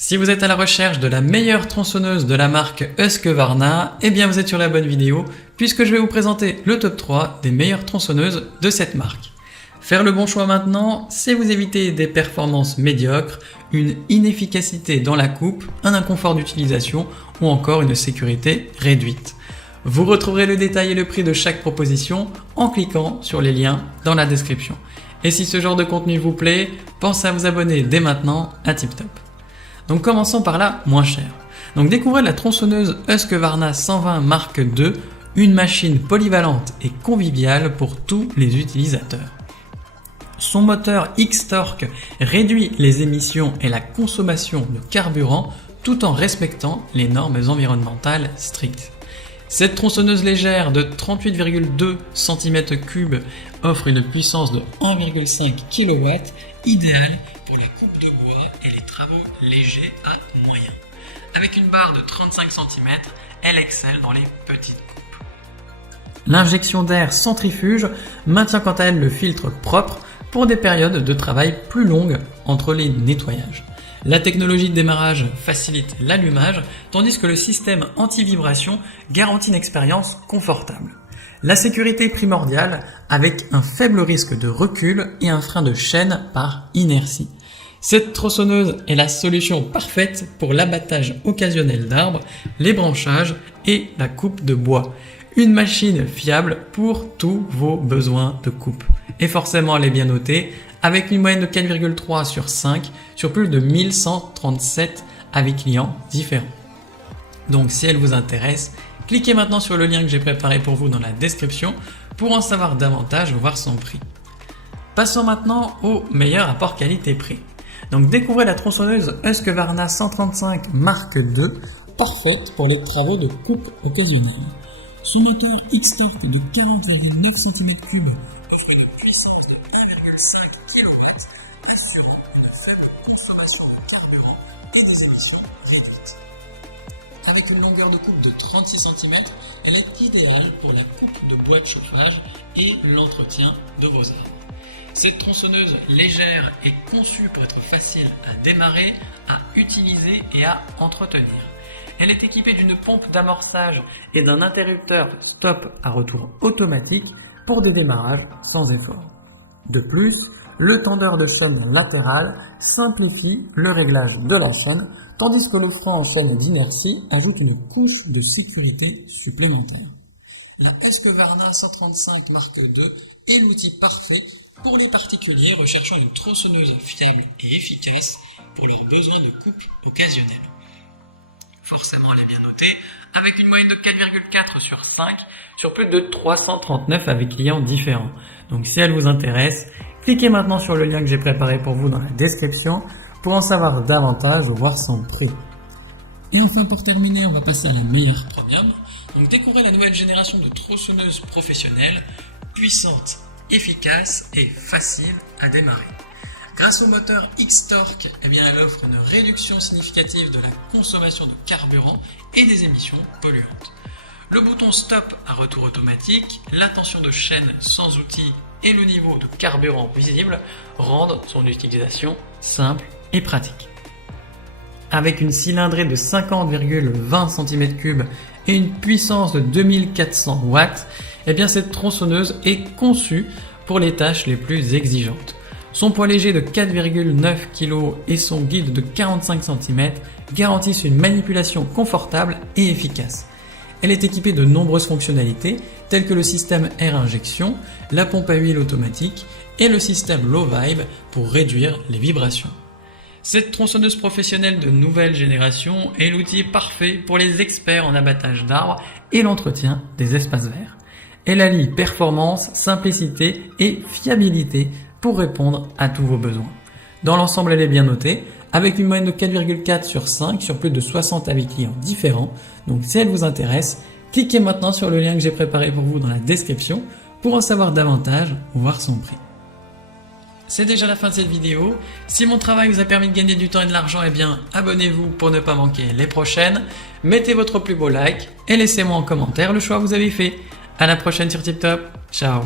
Si vous êtes à la recherche de la meilleure tronçonneuse de la marque Husqvarna, eh bien vous êtes sur la bonne vidéo puisque je vais vous présenter le top 3 des meilleures tronçonneuses de cette marque. Faire le bon choix maintenant, c'est vous éviter des performances médiocres, une inefficacité dans la coupe, un inconfort d'utilisation ou encore une sécurité réduite. Vous retrouverez le détail et le prix de chaque proposition en cliquant sur les liens dans la description. Et si ce genre de contenu vous plaît, pensez à vous abonner dès maintenant à TipTop. Donc commençons par la moins chère. Donc découvrez la tronçonneuse Husqvarna 120 Mark II, une machine polyvalente et conviviale pour tous les utilisateurs. Son moteur X-Torque réduit les émissions et la consommation de carburant tout en respectant les normes environnementales strictes. Cette tronçonneuse légère de 38,2 cm3 offre une puissance de 1,5 kW, idéale pour la coupe de bois et les travaux légers à moyens. Avec une barre de 35 cm, elle excelle dans les petites coupes. L'injection d'air centrifuge maintient quant à elle le filtre propre pour des périodes de travail plus longues entre les nettoyages. La technologie de démarrage facilite l'allumage, tandis que le système anti-vibration garantit une expérience confortable. La sécurité est primordiale avec un faible risque de recul et un frein de chaîne par inertie. Cette tronçonneuse est la solution parfaite pour l'abattage occasionnel d'arbres, les branchages et la coupe de bois. Une machine fiable pour tous vos besoins de coupe. Et forcément, elle est bien notée avec une moyenne de 4,3 sur 5 sur plus de 1137 avis clients différents. Donc si elle vous intéresse, cliquez maintenant sur le lien que j'ai préparé pour vous dans la description pour en savoir davantage ou voir son prix. Passons maintenant au meilleur rapport qualité-prix. Donc découvrez la tronçonneuse Husqvarna 135 Mark II, parfaite pour les travaux de coupe occasionnelle. Son moteur X-Torque de 40,9 cm3 offre une puissance de 1,5 kW, assurant une faible consommation de carburant et des émissions réduites. Avec une longueur de coupe de 36 cm, elle est idéale pour la coupe de bois de chauffage et l'entretien de vos arbres. Cette tronçonneuse légère est conçue pour être facile à démarrer, à utiliser et à entretenir. Elle est équipée d'une pompe d'amorçage et d'un interrupteur stop à retour automatique pour des démarrages sans effort. De plus, le tendeur de chaîne latéral simplifie le réglage de la chaîne, tandis que le frein en chaîne d'inertie ajoute une couche de sécurité supplémentaire. La Husqvarna 135 Mark II est l'outil parfait pour les particuliers recherchant une tronçonneuse fiable et efficace pour leurs besoins de coupe occasionnels. Forcément, elle est bien notée, avec une moyenne de 4,4 sur 5 sur plus de 339 avis clients différents. Donc si elle vous intéresse, cliquez maintenant sur le lien que j'ai préparé pour vous dans la description pour en savoir davantage ou voir son prix. Et enfin, pour terminer, on va passer à la meilleure premium. Donc découvrez la nouvelle génération de tronçonneuses professionnelles, puissantes, efficaces et faciles à démarrer. Grâce au moteur X-Torque, elle offre une réduction significative de la consommation de carburant et des émissions polluantes. Le bouton stop à retour automatique, la tension de chaîne sans outil et le niveau de carburant visible rendent son utilisation simple et pratique. Avec une cylindrée de 50,20 cm3 et une puissance de 2400 watts, cette tronçonneuse est conçue pour les tâches les plus exigeantes. Son poids léger de 4,9 kg et son guide de 45 cm garantissent une manipulation confortable et efficace. Elle est équipée de nombreuses fonctionnalités telles que le système air injection, la pompe à huile automatique et le système low vibe pour réduire les vibrations. Cette tronçonneuse professionnelle de nouvelle génération est l'outil parfait pour les experts en abattage d'arbres et l'entretien des espaces verts. Elle allie performance, simplicité et fiabilité pour répondre à tous vos besoins. Dans l'ensemble, elle est bien notée, avec une moyenne de 4,4 sur 5 sur plus de 60 avis clients différents. Donc si elle vous intéresse, cliquez maintenant sur le lien que j'ai préparé pour vous dans la description pour en savoir davantage ou voir son prix. C'est déjà la fin de cette vidéo. Si mon travail vous a permis de gagner du temps et de l'argent, abonnez-vous pour ne pas manquer les prochaines. Mettez votre plus beau like et laissez-moi en commentaire le choix que vous avez fait. À la prochaine sur TipTop. Ciao.